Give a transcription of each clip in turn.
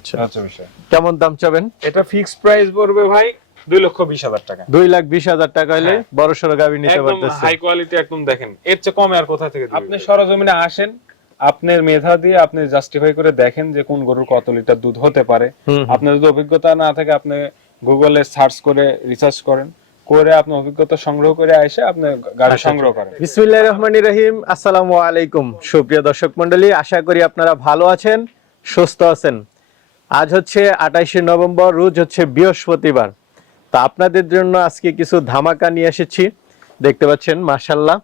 আচ্ছা। বিষয়। কেমন দাম চাবেন? এটা ফিক্সড প্রাইস পড়বে ভাই দুই লক্ষ বিশ হাজার টাকা। দুই লাখ বিশ হাজার টাকা হলে হ্যাঁ। বড় সড়ো গাভি নিতে পারতেছে। হাই কোয়ালিটি একদম দেখেন। এর চেয়ে কমে আর কোথা থেকে আপনি সরজমিনে আসেন আপনার মেধা দিয়ে আপনি জাস্টিফাই করে দেখেন যে কোন গরুর কত লিটার দুধ হতে পারে। আপনার যদি অভিজ্ঞতা না থাকে আপনি গুগলে সার্চ করে রিসার্চ করেন। করে আপনি অভিজ্ঞতা সংগ্রহ করে এসে আপনি গাড়ি আচ্ছা, সংগ্রহ করেন। বিসমিল্লাহির রহমানির রহিম আসসালামু আলাইকুম। সুপ্রিয় দর্শক মণ্ডলী আশা করি আপনারা ভালো আছেন সুস্থ আছেন। আজ হচ্ছে আঠাইশে নভেম্বর, রোজ হচ্ছে বৃহস্পতিবার। তা আপনাদের জন্য আজকে কিছু ধামাকা নিয়ে এসেছি। দেখতে পাচ্ছেন মাশাল্লাহ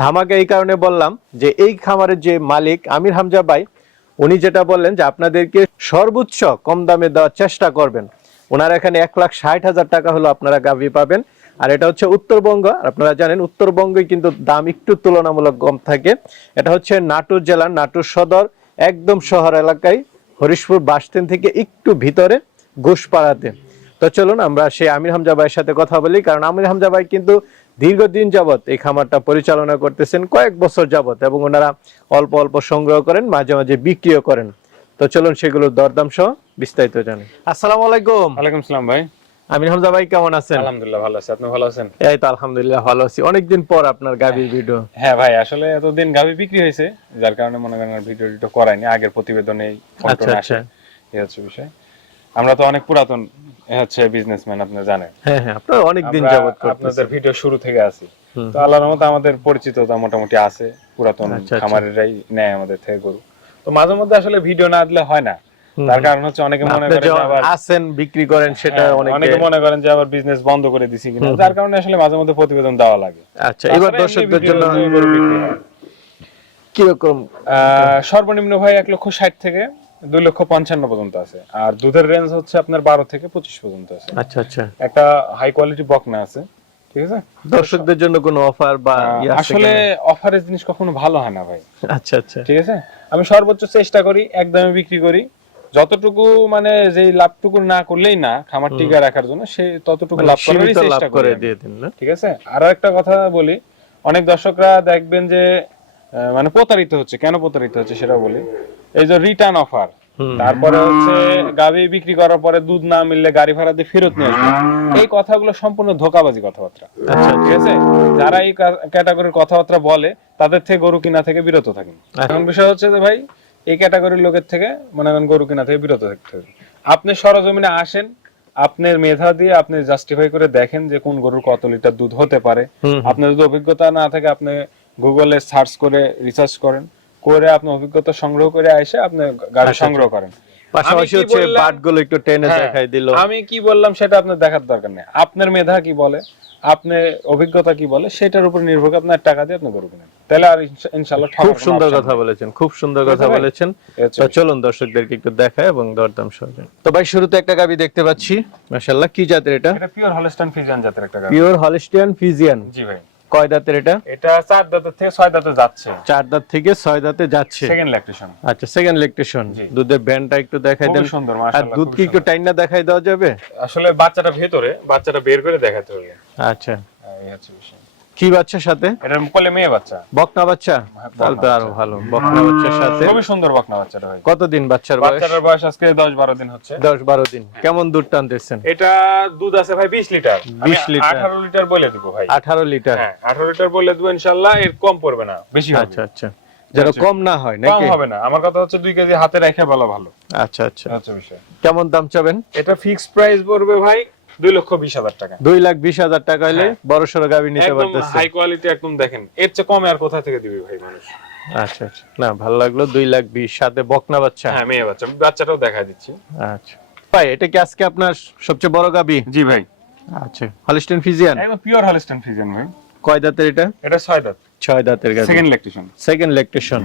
ধামাকা এই কারণে বললাম যে এই খামারের যে মালিক আমির হামজা ভাই, উনি যেটা বললেন যে আপনাদেরকে সর্বোচ্চ কম দামে দেওয়ার চেষ্টা করবেন। ওনার এখানে এক লাখ ষাট হাজার টাকা হলো আপনারা গাভি পাবেন। আর এটা হচ্ছে উত্তরবঙ্গ। আপনারা জানেন, উত্তরবঙ্গে কিন্তু দাম একটু তুলনামূলক কম থাকে। এটা হচ্ছে নাটোর জেলার নাটোর সদর, একদম শহর এলাকায়। হরিশপুর বাসস্ট্যান্ড থেকে একটু ভিতরে ঘোষপাড়াতে। তো চলুন আমরা সেই আমির হামজা ভাইয়ের সাথে কথা বলি কারণ আমির হামজা ভাই কিন্তু দীর্ঘদিন যাবৎ এই খামারটা পরিচালনা করতেছেন কয়েক বছর যাবৎ এবং ওনারা অল্প অল্প সংগ্রহ করেন মাঝে মাঝে বিক্রিও করেন। তো চলুন সেগুলোর দরদাম সহ বিস্তারিত জানি। আসসালামু আলাইকুম। ওয়ালাইকুম আসসালাম ভাই। আমির হামজা ভাই কেমন আছেন? আলহামদুলিল্লাহ ভালো আছি। আপনি ভালো আছেন? এই তো আলহামদুলিল্লাহ ভালো আছি। অনেকদিন পর আপনার গাভীর ভিডিও। হ্যাঁ ভাই আসলে এতদিন গাভি বিক্রি হয়েছে যার কারণে মনে করেন ভিডিও টিডিও করাইনি। আগের প্রতিবেদনে আচ্ছা আচ্ছা। এই হচ্ছে বিষয়। আমরা তো অনেক পুরাতন হচ্ছে বিজনেসম্যান আপনি জানেন। হ্যাঁ হ্যাঁ আপনার অনেক দিন যাবত আপনাদের ভিডিও শুরু থেকে আছি। তো আল্লাহর রহমতে আমাদের পরিচিততা মোটামুটি আছে পুরাতন আচ্ছা। খামারেরাই নেয় আমাদের থেকে গরু। তো মাঝে মধ্যে আসলে ভিডিও না দিলে হয় না। তার কারণ হচ্ছে অনেকে মনে আপনি করে আবার আসেন বিক্রি করেন সেটা হ্যাঁ, অনেকে অনেকে মনে করেন যে আবার বিজনেস বন্ধ করে দিছি কিনা। যার কারণে আসলে মাঝে মধ্যে প্রতিবেদন দেওয়া লাগে। আচ্ছা এবার দর্শকদের জন্য হয়। কীরকম? সর্বনিম্ন ভাই এক লক্ষ ষাট থেকে দুই লক্ষ পঞ্চান্ন পর্যন্ত আছে। আর দুধের রেঞ্জ হচ্ছে আপনার বারো থেকে পঁচিশ পর্যন্ত আছে। আচ্ছা আচ্ছা। একটা হাই কোয়ালিটি বকনা আছে ঠিক আছে? দর্শকদের জন্য কোনো অফার বা আসলে অফারের জিনিস কখনো ভালো হয় না ভাই। আচ্ছা আচ্ছা। ঠিক আছে? আমি সর্বোচ্চ চেষ্টা করি একদমই বিক্রি করি। যতটুকু মানে যে লাভটুকু না করলেই না খামার টিকা রাখার জন্য সে ততটুকু মানে লাভ লাভ চেষ্টা করে দিয়ে দিন না? ঠিক আছে? আর একটা কথা বলি। অনেক দর্শকরা দেখবেন যে মানে প্রতারিত হচ্ছে। কেন প্রতারিত হচ্ছে সেটা বলি। এই যে রিটার্ন অফার তারপরে হচ্ছে গাভি বিক্রি করার পরে দুধ না মিললে গাড়ি ভাড়া দিয়ে ফেরত নিয়ে আসবে। এই কথাগুলো সম্পূর্ণ ধোকাবাজি কথাবার্তা। আচ্ছা ঠিক আছে? যারা এই ক্যাটাগরির কথাবার্তা বলে তাদের থেকে গরু কিনা থেকে বিরত থাকেন। আচ্ছা। এখন বিষয় হচ্ছে যে ভাই এই ক্যাটাগরির লোকের থেকে মনে করেন গরু কিনা থেকে বিরত থাকতে হবে। আপনি সরজমিনে আসেন আপনার মেধা দিয়ে আপনি জাস্টিফাই করে দেখেন যে কোন গরুর কত লিটার দুধ হতে পারে। আপনার যদি অভিজ্ঞতা না থাকে আপনি গুগলে সার্চ করে রিসার্চ করেন। করে আপনি অভিজ্ঞতা সংগ্রহ করে এসে আপনি গাড়ি আচ্ছা, সংগ্রহ করেন। পাশাপাশি হচ্ছে? বাটগুলো একটু টেনে হ্যাঁ, দেখাই দিল। আমি কি বললাম সেটা আপনার দেখার দরকার নেই। আপনার মেধা কি বলে? আপনার অভিজ্ঞতা কি বলে সেটার উপর নির্ভর করে আপনার টাকা দিয়ে আপনি গরু কিনেন। তাহলে আর ইনশা- ইনশাআল্লাহ খুব সুন্দর কথা বলেছেন খুব সুন্দর কথা বলেছেন। তো চলুন দর্শকদেরকে একটু দেখায় এবং দরদাম সহজে তো ভাই শুরুতে একটা গাবি দেখতে পাচ্ছি। মাশাআল্লাহ কি জাতের এটা? এটা পিওর হলস্টাইন ফিজিয়ান জাতের একটা গাবি। পিওর হলিস্টিয়ান ফিজিয়ান জি ভাই। কয় দাঁতের এটা? এটা চার দাঁতের থেকে ছয় দাঁতে যাচ্ছে। চার দাঁত থেকে ছয় দাঁতে যাচ্ছে। সেকেন্ড ল্যাকটেশন আচ্ছা সেকেন্ড লেকটেশন জি। দুধের ব্যান্ডটা একটু দেখাই দেন। সুন্দর আর দুধ কি একটু। টাইনা দেখাই দেওয়া যাবে? আসলে বাচ্চাটা ভেতরে বাচ্চাটা বের করে দেখাতে হবে। আচ্ছা। হ্যাঁ, এই হচ্ছে বিষয়। কি বাচ্চার সাথে? এটার কোলে মেয়ে বাচ্চা। বকনা বাচ্চা? হ্যাঁ, তাহলে তো আরও ভালো বকনা বাচ্চার সাথে। খুবই সুন্দর বকনা বাচ্চাটা ভাই। কতদিন বাচ্চার বয়স? বাচ্চাটার বয়স আজকে দশ বারো দিন হচ্ছে। দশ বারো দিন। কেমন দুধ টানতেছেন? এটা দুধ আছে ভাই বিশ লিটার। 20 লিটার। আঠারো লিটার বলে দেবো ভাই। আঠারো লিটার। হ্যাঁ আঠারো লিটার বলে দেবো ইনশাল্লাহ এর কম পড়বে না বেশি হবে। আচ্ছা আচ্ছা। যেন আচ্ছা। কম না হয় কম নাকি? হবে না। আমার কথা হচ্ছে দুই কেজি হাতে রেখে বলা ভালো। আচ্ছা আচ্ছা। হচ্ছে বিষয়। কেমন দাম চাবেন? এটা ফিক্সড প্রাইস পড়বে ভাই দুই লক্ষ বিশ হাজার টাকা। দুই লাখ বিশ হাজার টাকা হলে হ্যাঁ। বড় সড়ো গাভি নিতে পারতেছে। হাই কোয়ালিটি একদম দেখেন এর চেয়ে কমে আর কোথা থেকে দিবি ভাই মানুষ? আচ্ছা আচ্ছা। না ভালো লাগল দুই লাখ বিশ সাথে বকনা বাচ্চা। হ্যাঁ মেয়ে বাচ্চা আমি বাচ্চাটাও দেখা দিচ্ছি। আচ্ছা। ভাই এটা কি আজকে আপনার সবচেয়ে বড় গাবি জি ভাই। আচ্ছা হলিস্টিন ফিজিয়ান একদম পিওর হলস্টাইন ফিজিয়ান ভাই। কয় দাঁতের এটা? এটা ছয় দাঁত। ছয় দাঁতের গাবি সেকেন্ড ল্যাকটেশন সেকেন্ড লেকটেশন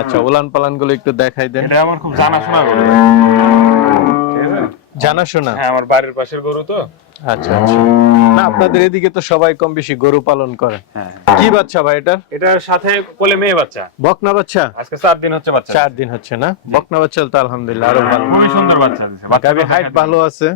আচ্ছা উলান পালানগুলো একটু দেখাই দেন। এটা আমার খুব। ঠিক আছে জানাশোনা? হ্যাঁ আমার বাড়ির পাশের গরু তো। আচ্ছা আচ্ছা। না আপনাদের এদিকে তো সবাই কম বেশি গরু পালন করে। হ্যাঁ। কি বাচ্চা ভাই এটার? এটার সাথে কোলে মেয়ে বাচ্চা। বকনা বাচ্চা? আজকে দিন হচ্ছে বাচ্চা। দিন হচ্ছে না? বকনা বাচ্চা তো আলহামদুলিল্লাহ আরও ভালো। খুবই সুন্দর বাচ্চা দিছে। হাইট ভালো আছে।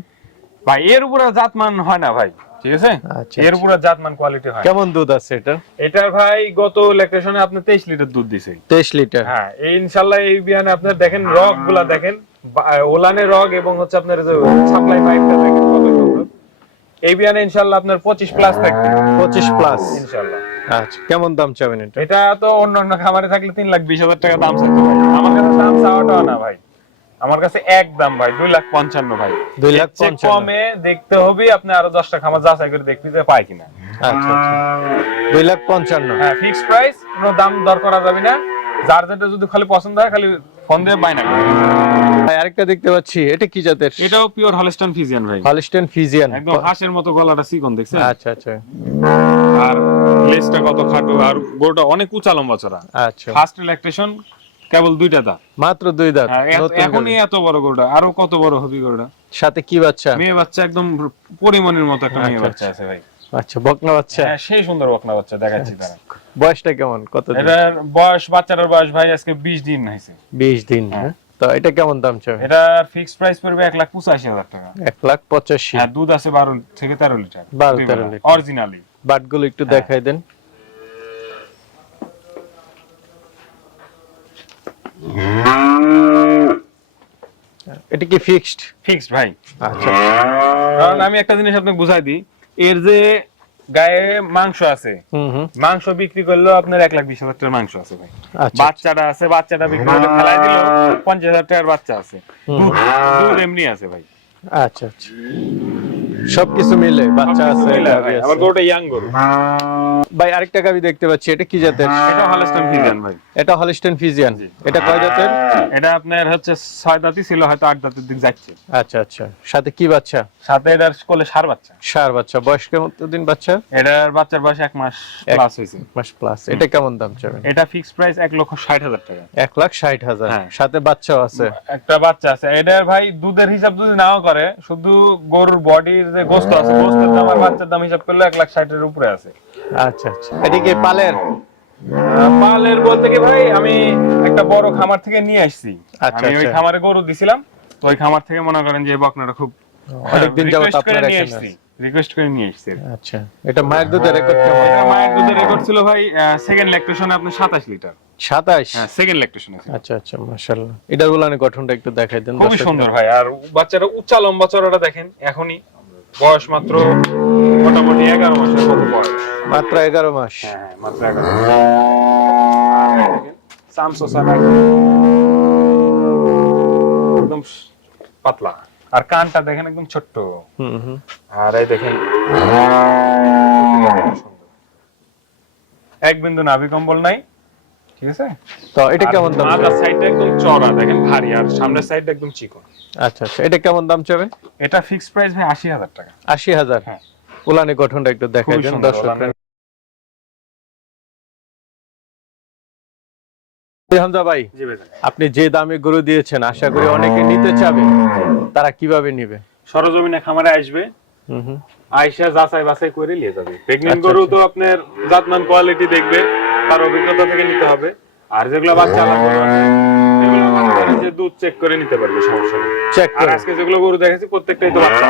ভাই এর উপরে জাতমান হয় না ভাই ঠিক আছে? আচ্ছা, এর উপরে জাতমান কোয়ালিটি হয়। কেমন দুধ আছে এটা এটার ভাই গত ল্যাকটেশনে আপনি তেইশ লিটার দুধ দিছে তেইশ লিটার? হ্যাঁ এই ইনশাল্লাহ এই বিয়ানে আপনার দেখেন রকগুলা দেখেন। ওলানের রগ এবং হচ্ছে আপনার যে সাপ্লাই পাইপটা সুন্দর এই বিয়ানে ইনশাল্লাহ আপনার পঁচিশ প্লাস থাকবে। পঁচিশ প্লাস ইনশাল্লাহ আচ্ছা কেমন দাম চাবেন এটা? এটা তো অন্য অন্য খামারে থাকলে তিন লাখ বিশ হাজার টাকা দাম চাইতো ভাই আমার কাছে দাম চাওয়াটা না ভাই। আমার কাছে এক দাম ভাই দুই লাখ পঞ্চান্ন ভাই। দুই লাখ এর চেয়ে পঞ্চান্ন। কমে দেখতে হবে আপনি আরও দশটা খামার যাচাই করে দেখতে যে পায় কিনা। আচ্ছা আচ্ছা। দুই লাখ পঞ্চান্ন। হ্যাঁ ফিক্স প্রাইস কোনো দাম দর করা যাবে না। যার যেটা যদি খালি পছন্দ হয় খালি ফোন দিয়ে বাই না ভাই আরেকটা দেখতে পাচ্ছি এটা কি জাতের? এটাও পিওর হলস্টন ফিজিয়ান ভাই। হলিস্টেন ফিজিয়ান একদম হাঁসের মতো গলাটা দেখছেন? আচ্ছা আচ্ছা। আর লেজটা কত খাটো আর গোটা অনেক উঁচা লম্বা চড়া আচ্ছা। ফার্স্ট ইলেকট্রেশন কেবল দুইটা দাঁত। মাত্র দুই দাঁত হ্যাঁ, এখনই এত বড় গরুটা আরও কত বড় হবে গরুটা? সাথে কি বাচ্চা? মেয়ে বাচ্চা একদম পরিমাণের মতো একটা মেয়ে আচ্ছা, বাচ্চা আছে ভাই। আচ্ছা বকনা বাচ্চা? হ্যাঁ সেই সুন্দর বকনা বাচ্চা দেখাচ্ছি তারা। বয়সটা কেমন? কত এটার বয়স বাচ্চাটার বয়স ভাই আজকে বিশ দিন হয়েছে। বিশ দিন হ্যাঁ। তো এটা কেমন দাম চাবে? এটার ফিক্সড প্রাইস পড়বে এক লাখ পঁচাশি হাজার টাকা। এক লাখ পঁচাশি। হ্যাঁ দুধ আছে বারো থেকে তেরো লিটার। 12 13 লিটার। অরিজিনালি বাটগুলো একটু হ্যাঁ। দেখাই দেন। এটা কি ফিক্সড ফিক্সড ভাই। আচ্ছা। কারণ আমি একটা জিনিস আপনাকে বুঝাই দিই এর যে গায়ে মাংস আছে মাংস বিক্রি করলেও আপনার এক লাখ বিশ হাজার টাকার মাংস আছে ভাই। আচ্ছা। বাচ্চাটা আছে বাচ্চাটা বিক্রি করলে ফেলাই দিল পঞ্চাশ হাজার টাকার বাচ্চা আছে। দুধ এমনি আছে ভাই। আচ্ছা আচ্ছা। সবকিছু মিলে বাচ্চা আছে আমার গরুটা ইয়াং গরু। ভাই আরেকটা গাবি দেখতে পাচ্ছি এটা কি জাতের? এটা হলস্টন ফিজিয়ান ভাই। এটা হলিস্টেন ফিজিয়ান এটা কয় জাতের? এটা আপনার হচ্ছে ছয় দাঁতই ছিল হয়তো আট দাঁতের দিক যাচ্ছে। আচ্ছা আচ্ছা। সাথে কি বাচ্চা? সাথে এটার কোলে সার বাচ্চা। সার বাচ্চা। বয়স কেমন দিন বাচ্চা? এটার বাচ্চার বয়স এক মাস প্লাস হয়েছে। মাস প্লাস এটা কেমন দাম চাবেন? এটা ফিক্স প্রাইস এক লক্ষ ষাট হাজার টাকা। এক লাখ ষাট হাজার। হ্যাঁ। সাথে বাচ্চাও আছে। একটা বাচ্চা আছে। এটার ভাই দুধের হিসাব যদি নাও করে শুধু গরুর বডির যে গোস্ত আছে গোস্তের দাম আর বাচ্চার দাম হিসাব করলে এক লাখ ষাটের উপরে আছে। আচ্ছা আচ্ছা। এটা কি পালের? পালের বলতে কি ভাই আমি একটা বড় খামার থেকে নিয়ে আসছি। আচ্ছা, আমি ওই আচ্ছা। খামারে গরু দিছিলাম তো ওই খামার থেকে মনে করেন যে এই বকনাটা খুব অনেকদিন যাবত এখানে রিকোয়েস্ট করে নিয়ে আসছি। আচ্ছা এটা মায়ের দুধের রেকর্ড কেমন? এটা মায়ের দুধের রেকর্ড ছিল ভাই সেকেন্ড ল্যাকটেশনে আপনার সাতাশ লিটার। সাতাশ? হ্যাঁ সেকেন্ড ল্যাকটেশনে আচ্ছা আচ্ছা মাশাআল্লাহ। এটার গঠনটা একটু দেখাই দেন দর্শকদের। সুন্দর ভাই আর বাচ্চারা উচ্চা লম্বা চড়াটা দেখেন এখনই। বয়স মাত্র মোটামুটি এগারো মাসের মতো বয়স। মাত্র এগারো মাস। হ্যাঁ মাত্র এগারো সামসো একদম পাতলা। আর কানটা দেখেন একদম ছোট্ট। হুম হুম। আর এই দেখেন। এক বিন্দু নাভি কম্বল নাই। ঠিক আছে? তো এটা কেমন দাম? মাথার সাইডটা একদম চড়া দেখেন ভারী আর সামনের সাইডটা একদম চিকন। আচ্ছা আচ্ছা এটা কেমন দাম চাবেন এটা ফিক্সড প্রাইস ভাই আশি হাজার টাকা। আশি হাজার? হ্যাঁ। উলানে গঠনটা একটু দেখাই দেন হামজা ভাই আপনি যে দামে গরু দিয়েছেন আশা করি অনেকে নিতে চাবে। তারা কীভাবে নিবে? সরজমিনে খামারে আসবে আইসা যাচাই বাছাই করে নিয়ে যাবে। প্রেগনেন্ট গরু। তো আপনার জাতমান কোয়ালিটি দেখবে। তার অভিজ্ঞতা থেকে নিতে হবে। আর যেগুলো বাচ্চা আলাদা যে দুধ চেক করে নিতে পারবে সমস্যা নেই। চেক আর করে। আজকে যেগুলো গরু দেখেছি প্রত্যেকটাই তো বাচ্চা।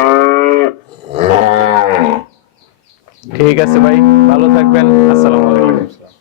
ঠিক আছে ভাই ভালো থাকবেন। আসসালামু আলাইকুম।